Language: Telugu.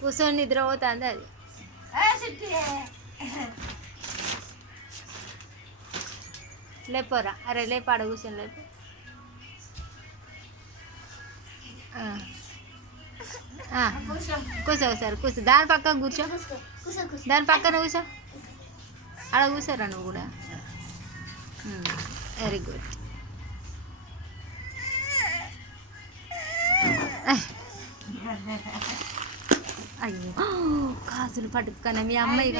కూర్చొని నిద్రపోతుంది అది. లేపోరా, అరే లేపు, ఆడ కూర్చొని లేపు. కూర్చో సార్, కూర్చో. దాని పక్కన కూర్చో, దాని పక్కన కూర్చో. అలా కూర్చోరా నువ్వు కూడా. Very good. అయ్యో కాసులు పట్టుకున్నా మీ అమ్మాయి.